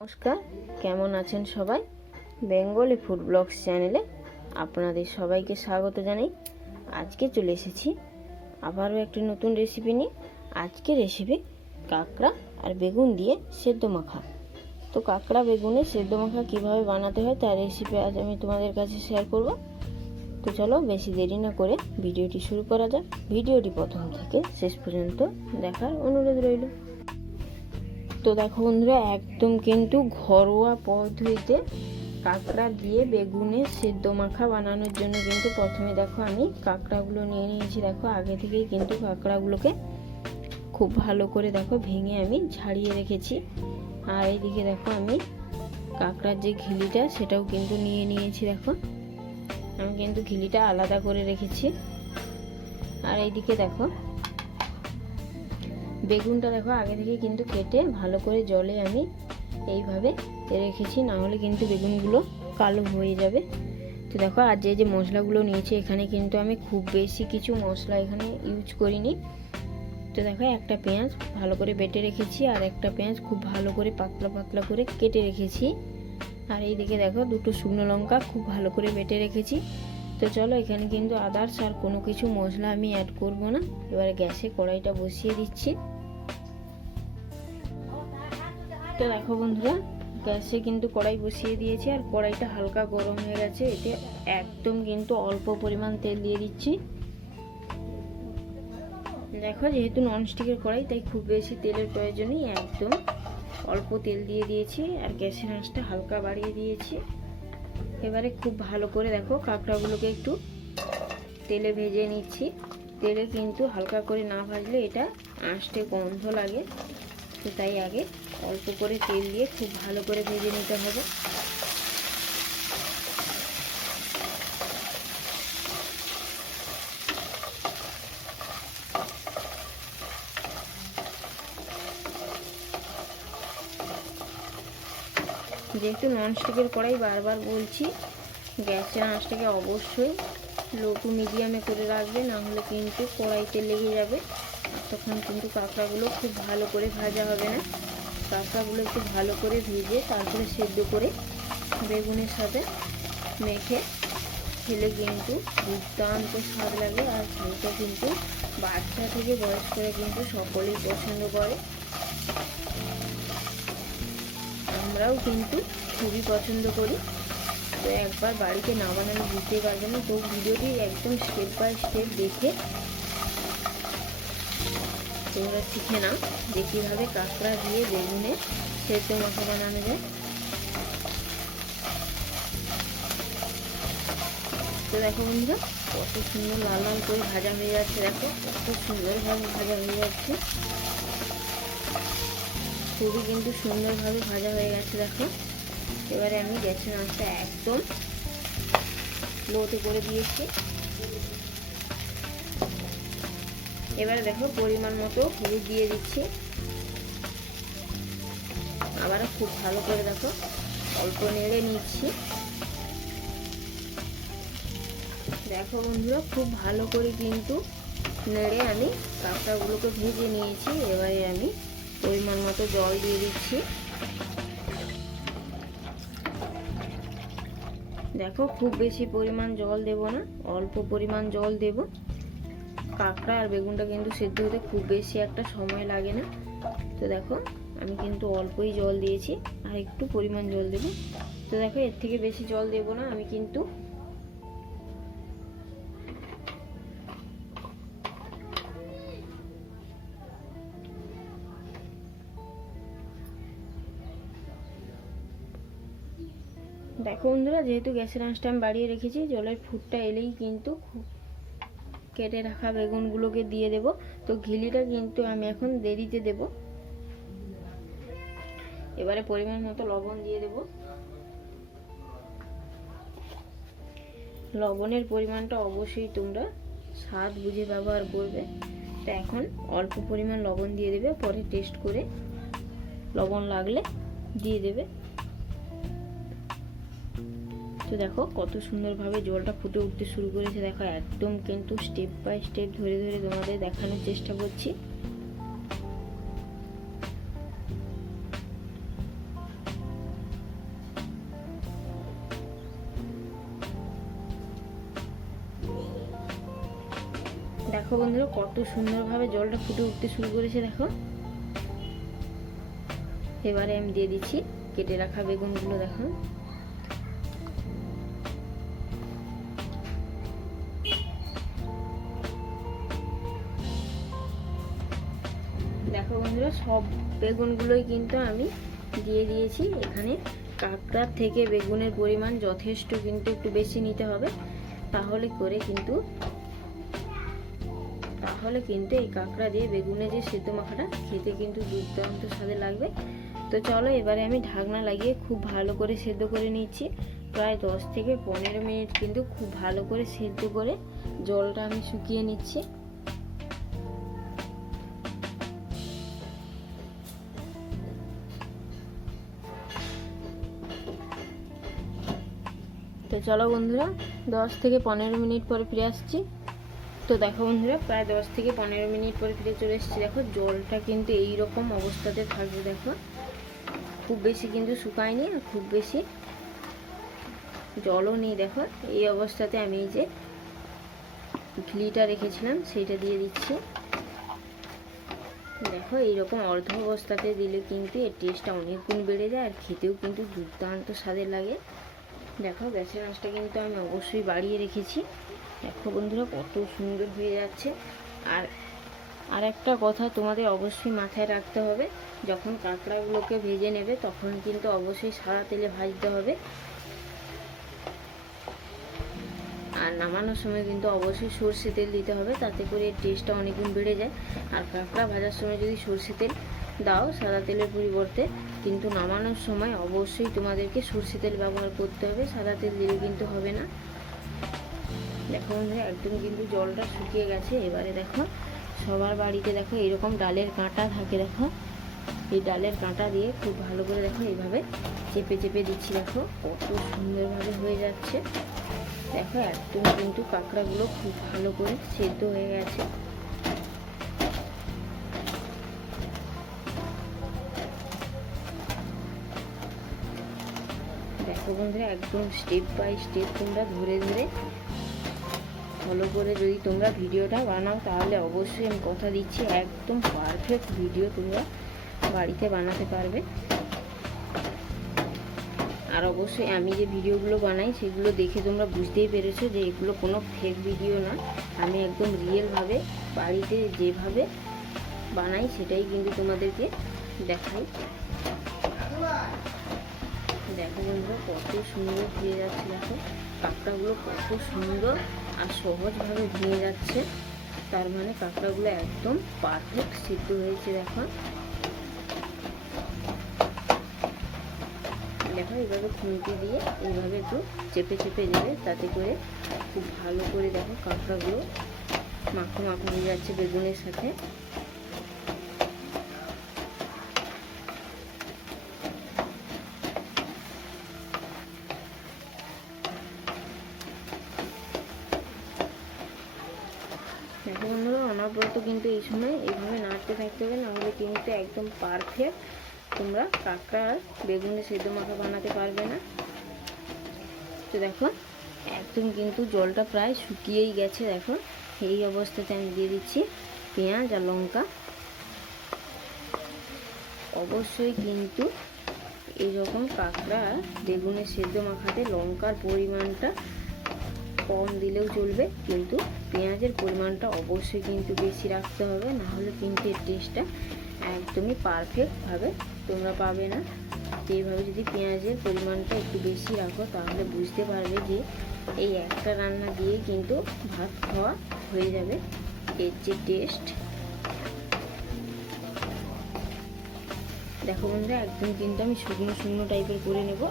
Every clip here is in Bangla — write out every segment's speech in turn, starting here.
নমস্কার, কেমন আছেন সবাই? বেঙ্গলি ফুড ব্লগস চ্যানেলে আপনাদের সবাইকে স্বাগত জানাই। আজকে চলে এসেছি আবারও একটি নতুন রেসিপি নিয়ে। আজকে রেসিপি কাঁকড়া আর বেগুন দিয়ে সেদ্ধ মাখা। তো কাঁকড়া, বেগুনে সেদ্ধ মাখা কীভাবে বানাতে হয় তার রেসিপি আজ আমি তোমাদের কাছে শেয়ার করব। তো চলো বেশি দেরি না করে ভিডিওটি শুরু করা যাক। ভিডিওটি প্রথম থেকে শেষ পর্যন্ত দেখার অনুরোধ রইল। তো দেখো বন্ধুরা, একদম কিন্তু ঘরোয়া পদ্ধতিতে কাঁকড়া দিয়ে বেগুনের সেদ্ধ মাখা বানানোর জন্য কিন্তু প্রথমে দেখো আমি কাঁকড়াগুলো নিয়ে নিয়েছি। দেখো আগে থেকেই কিন্তু কাঁকড়াগুলোকে খুব ভালো করে দেখো ভেঙে আমি ঝাড়িয়ে রেখেছি। আর এইদিকে দেখো আমি কাঁকড়ার যে ঘিলিটা, সেটাও কিন্তু নিয়ে নিয়েছি দেখো। আমি কিন্তু ঘিলিটা আলাদা করে রেখেছি। আর এইদিকে দেখো বেগুনটা দেখো আগে থেকে কিন্তু কেটে ভালো করে জলে আমি এইভাবে রেখেছি না হলে কিন্তু বেগুনগুলো কালো হয়ে যাবে। তো দেখো আর যে যে মশলাগুলো নিয়েছি, এখানে কিন্তু আমি খুব বেশি কিছু মশলা এখানে ইউজ করিনি। তো দেখো একটা পেঁয়াজ ভালো করে বেটে রেখেছি, আর একটা পেঁয়াজ খুব ভালো করে পাতলা পাতলা করে কেটে রেখেছি। আর এই দিকে দেখো দুটো শুকনো লঙ্কা খুব ভালো করে বেটে রেখেছি। তো চলো এখানে কিন্তু আদার্স আর কোনো কিছু মশলা আমি অ্যাড করব না। এবারে গ্যাসে কড়াইটা বসিয়ে দিচ্ছি। তো দেখো বন্ধুরা। গ্যাসে কিন্তু কড়াই বসিয়ে দিয়েছি আর কড়াইটা হালকা গরম হয়ে গেছে। এতে একদম কিন্তু অল্প পরিমাণ তেল দিয়ে দিচ্ছি। দেখো যেহেতু ননস্টিকের কড়াই, তাই খুব বেশি তেলের প্রয়োজনই একদম অল্প তেল দিয়ে দিয়েছি আর গ্যাসের আঁচটা হালকা বাড়িয়ে দিয়েছি। এবারে খুব ভালো করে দেখো কাঁকড়াগুলোকে একটু তেলে ভেজে নিচ্ছি। তেলে কিন্তু হালকা করে না ভাজলে এটা আঁশটে গন্ধ লাগে। তাই আগে অল্প করে তেল দিয়ে খুব ভালো করে ভেজে নিতে হবে। যেহেতু ননস্টিকের কড়াই বারবার বলছি, গ্যাসের আঁচটাকে অবশ্যই লো মিডিয়ামে করে রাখবে, না হলে কিন্তু কড়াইতে লেগে যাবে। তখন কিন্তু কাঁকড়াগুলো খুব ভালো করে ভাজা হবে না। কাঁকড়াগুলো একটু ভালো করে ভেজে তারপরে সেদ্ধ করে বেগুনের সাথে মেখে খেলে কিন্তু দুর্দান্ত স্বাদ লাগে আর ঝালটা কিন্তু বাচ্চা থেকে বয়স্করা কিন্তু সকলেই পছন্দ করে। আমরাও কিন্তু খুবই পছন্দ করি। তো একবার বাড়িতে না বানালে বুঝতেই পারবে না। তো ভিডিওটি একদম স্টেপ বাই স্টেপ দেখে তোমরা শিখে নাও যে কীভাবে কাঁকড়া দিয়ে বেগুনে সেদ্ধ মাখা বানানো যায়। তো দেখো বন্ধুরা, কত সুন্দর লাল লাল করে ভাজা হয়ে যাচ্ছে, দেখো, কত সুন্দরভাবে ভাজা হয়ে যাচ্ছে। খুবই কিন্তু সুন্দরভাবে ভাজা হয়ে গেছে, দেখো। এবারে আমি গ্যাসের আঁচটা একদম লোতে করে দিয়েছি। এবারে দেখো পরিমাণ মতো হলুদ দিয়ে দিচ্ছি। আবারও খুব ভালো করে দেখো অল্প নেড়ে নিচ্ছি। দেখো বন্ধুরা, খুব ভালো করে কিন্তু নেড়ে আমি কাঁকড়াগুলোকে ভেজে নিয়েছি। এবারে আমি পরিমাণ মতো জল দিয়ে দিচ্ছি। দেখো খুব বেশি পরিমাণ জল দেব না, অল্প পরিমাণ জল দেব। কাঁকড়া আর বেগুনটা কিন্তু সেদ্ধ হতে খুব বেশি একটা সময় লাগে না। তো দেখো, আমি কিন্তু অল্পই জল দিয়েছি, আর একটু পরিমাণ জল দেবো। তো দেখো, এর থেকে বেশি জল দেবো না, আমি কিন্তু দেখো বন্ধুরা, যেহেতু গ্যাসের আঁচটা আমি বাড়িয়ে রেখেছি, জলের ফুটটা এলেই কিন্তু কেটে রাখা বেগুনগুলোকে দিয়ে দেব। তো ঘিলিটা কিন্তু আমি এখন দেরিতে দেব। এবারে পরিমাণ মতো লবণ দিয়ে দেব। লবণের পরিমাণটা অবশ্যই তোমরা স্বাদ বুঝে ব্যবহার করবে। তো এখন অল্প পরিমাণ লবণ দিয়ে দেবে, পরে টেস্ট করে লবণ লাগলে দিয়ে দেবে। তো দেখো কত সুন্দরভাবে জলটা ফুটে উঠতে শুরু করেছে। দেখো একদম কিন্তু স্টেপ বাই স্টেপ ধরে ধরে তোমাদের দেখানোর চেষ্টা করছি। দেখো বন্ধুরা কত সুন্দরভাবে জলটা ফুটে উঠতে শুরু করেছে, দেখো। এবারে আমি দিয়ে দিচ্ছি কেটে রাখা বেগুনগুলো, দেখো। বন্ধুরা সব বেগুনগুলোই কিন্তু আমি দিয়ে দিয়েছি। এখানে কাঁকড়ার থেকে বেগুনের পরিমাণ যথেষ্ট কিন্তু একটু বেশি নিতে হবে। তাহলে করে কিন্তু, তাহলে কিন্তু এই কাঁকড়া দিয়ে বেগুনে যে সেদ্ধ মাখাটা খেতে কিন্তু দুর্দান্ত স্বাদে লাগবে। তো চলো এবারে আমি ঢাকনা লাগিয়ে খুব ভালো করে সেদ্ধ করে নিচ্ছি। প্রায় দশ থেকে পনেরো মিনিট কিন্তু খুব ভালো করে সেদ্ধ করে জলটা আমি শুকিয়ে নিচ্ছি। তো চলো বন্ধুরা, দশ থেকে পনেরো মিনিট পরে ফিরে আসছি। তো দেখো বন্ধুরা, প্রায় দশ থেকে পনেরো মিনিট পরে ফিরে চলে এসেছি। দেখো, জলটা কিন্তু এই রকম অবস্থাতে থাকবে, দেখো। খুব বেশি কিন্তু শুকায়নি আর খুব বেশি জলও নেই, দেখো। এই অবস্থাতে আমি এই যে ঘিটা রেখেছিলাম সেইটা দিয়ে দিচ্ছি। দেখো, এইরকম অর্ধ অবস্থাতে দিলে কিন্তু এর টেস্টটা অনেক গুণ বেড়ে যায় আর খেতেও কিন্তু দুর্দান্ত স্বাদের লাগে। দেখো, গ্যাসের আঁচটা কিন্তু আমি অবশ্যই বাড়িয়ে রেখেছি। দেখো বন্ধুরা, কত সুন্দর হয়ে যাচ্ছে। আর আর একটা কথা তোমাদের অবশ্যই মাথায় রাখতে হবে, যখন কাঁকড়াগুলোকে ভেজে নেবে, তখন কিন্তু অবশ্যই সাদা তেলে ভাজতে হবে। আর নামানোর সময় কিন্তু অবশ্যই সর্ষে তেল দিতে হবে, তাতে করে টেস্টটা অনেকগুণ বেড়ে যায়। আর কাঁকড়া ভাজার সময় যদি সর্ষে তেল দাও সাদা তেলের পরিবর্তে। কিন্তু নামানোর সময় অবশ্যই তোমাদেরকে সর্ষে তেল ব্যবহার করতে হবে। সাদা তেল দিলে কিন্তু হবে না। দেখো একদম কিন্তু জলটা শুকিয়ে গেছে। এবারে দেখো, সবার বাড়িতে দেখো এরকম ডালের কাঁটা থাকে, দেখো। এই ডালের কাঁটা দিয়ে খুব ভালো করে দেখো এইভাবে চেপে চেপে দিচ্ছি, দেখো। কত সুন্দরভাবে হয়ে যাচ্ছে। দেখো, একদম কিন্তু কাঁকড়াগুলো খুব ভালো করে সেদ্ধ হয়ে গেছে। দেখো বন্ধুরা, একদম স্টেপ বাই স্টেপ তোমরা ধরে ধরে ফলো করে যদি তোমরা ভিডিওটা বানাও, তাহলে অবশ্যই আমি কথা দিচ্ছি, একদম পারফেক্ট ভিডিও তোমরা বাড়িতে বানাতে পারবে। আর অবশ্যই আমি যে ভিডিওগুলো বানাই, সেগুলো দেখে তোমরা বুঝতেই পেরেছ যে এগুলো কোনো ফেক ভিডিও না। আমি একদম রিয়েলভাবে বাড়িতে যেভাবে বানাই, সেটাই কিন্তু তোমাদেরকে দেখাই। দেখো বন্ধুরা, কত সুন্দর হয়ে যাচ্ছে দেখো। কাঁকড়াগুলো কত সুন্দর আর সহজভাবে ভেঙে যাচ্ছে। তার মানে কাঁকড়াগুলো একদম পারফেক্ট সিদ্ধ হয়েছে দেখো। দেখো এইভাবে খুঁটি দিয়ে এইভাবে একটু চেপে চেপে দেবে তাতে করে খুব ভালো করে দেখো কাঁকড়াগুলো মাখো মাখো হয়ে যাচ্ছে বেগুনের সাথে। বন্ধুরা, অনবরত কিন্তু এই সময় এইভাবে নাড়তে থাকতে হবে নাহলে কিন্তু একদম পারফেক্ট তোমরা কাঁকড়া আর বেগুনের সেদ্ধ মাখা বানাতে পারবে না। তো দেখো, একদম কিন্তু জলটা প্রায় শুকিয়েই গেছে দেখো। এই অবস্থাতে আমি দিয়ে দিচ্ছি পেঁয়াজ আর লঙ্কা। অবশ্যই কিন্তু এইরকম কাঁকড়া বেগুনের সেদ্ধ মাখাতে লঙ্কার পরিমাণটা কম দিলেও চলবে, কিন্তু পেঁয়াজের পরিমাণটা অবশ্যই কিন্তু বেশি রাখতে হবে, নাহলে কিন্তু এর টেস্টটা একদমই পারফেক্টভাবে তোমরা পাবে না। এইভাবে যদি পেঁয়াজের পরিমাণটা একটু বেশি রাখো, তাহলে বুঝতে পারবে যে এই একটা রান্না দিয়ে কিন্তু ভাত খাওয়া হয়ে যাবে, এর যে টেস্ট দেখো বন্ধুরা, একদম কিন্তু আমি শুকনো শুকনো টাইপের করে নেব।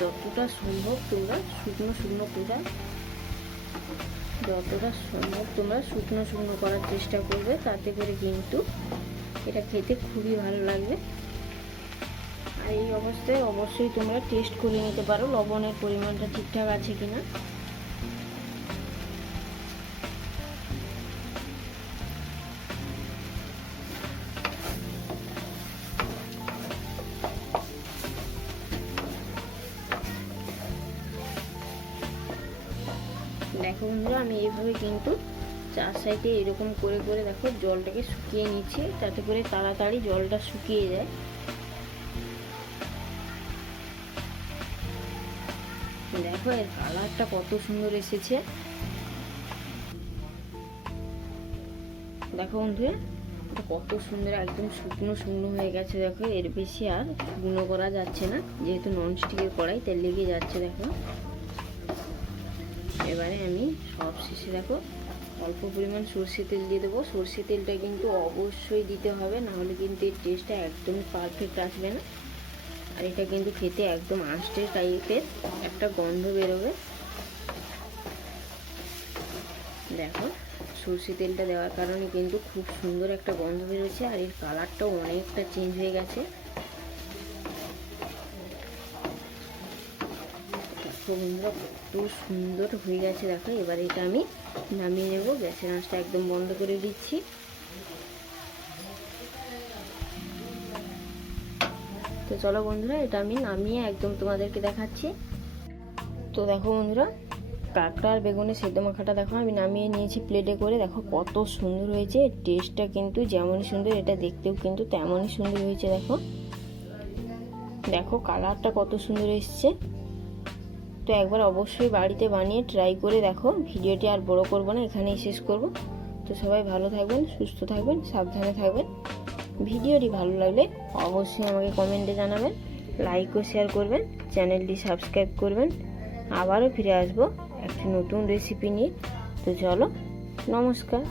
যতটা সম্ভব তোমরা শুকনো শুকনো করে যতটা সম্ভব তোমরা শুকনো শুকনো করার চেষ্টা করবে, তাতে করে কিন্তু এটা খেতে খুবই ভালো লাগবে। আর এই অবস্থায় অবশ্যই তোমরা টেস্ট করে নিতে পারো, লবণের পরিমাণটা ঠিকঠাক আছে কিনা। দেখো বন্ধুরা, আমি এইভাবে কিন্তু চার সাইডে এরকম করে করে দেখো জলটাকে শুকিয়ে নিচ্ছি, যাতে করে তাড়াতাড়ি জলটা শুকিয়ে যায়। দেখো, এর কালারটা কত সুন্দর এসেছে। দেখো বন্ধুরা, কত সুন্দর, একদম শুকনো শুকনো হয়ে গেছে, দেখো। এর বেশি আর শুকনো করা যাচ্ছে না, যেহেতু ননস্টিকের কড়াই তেল লেগে যাচ্ছে, দেখো। এবারে আমি সব শেষে দেখো অল্প পরিমাণ সর্ষে তেল দিয়ে দেবো। সর্ষে তেলটা কিন্তু অবশ্যই দিতে হবে, নাহলে কিন্তু এর টেস্টটা একদমই পারফেক্ট আসবে না। আর এটা কিন্তু খেতে একদম আঁশটে টাইপের একটা গন্ধ বেরোবে। দেখো সর্ষে তেলটা দেওয়ার কারণে কিন্তু খুব সুন্দর একটা গন্ধ বেরোচ্ছে, আর এর কালারটাও অনেকটা চেঞ্জ হয়ে গেছে। দেখো বন্ধুরা কত সুন্দর হয়ে গেছে দেখো, এবার এটা আমি নামিয়ে নেব। গ্যাসের আঁচটা একদম বন্ধ করে দিচ্ছি। তো চলো বন্ধুরা, এটা আমি নামিয়ে একদম তোমাদেরকে দেখাচ্ছি। তো দেখো বন্ধুরা কাঁকড়া আর বেগুনের সেদ্ধ মাখাটা দেখো, আমি নামিয়ে নিয়েছি প্লেটে করে। দেখো কত সুন্দর হয়েছে টেস্টটা কিন্তু যেমনই সুন্দর, এটা দেখতেও কিন্তু তেমনই সুন্দর হয়েছে, দেখো। দেখো কালারটা কত সুন্দর এসছে। তো একবার অবশ্যই বাড়িতে বানিয়ে ট্রাই করে দেখো। ভিডিওটি আর বড় করব না, এখানেই শেষ করব। তো সবাই ভালো থাকবেন, সুস্থ থাকবেন, সাবধানে থাকবেন। ভিডিওটি ভালো লাগলে অবশ্যই আমাকে কমেন্টে জানাবেন লাইক ও শেয়ার করবেন, চ্যানেলটি সাবস্ক্রাইব করবেন। আবারও ফিরে আসব একটি নতুন রেসিপি নিয়ে। তো চলো, নমস্কার।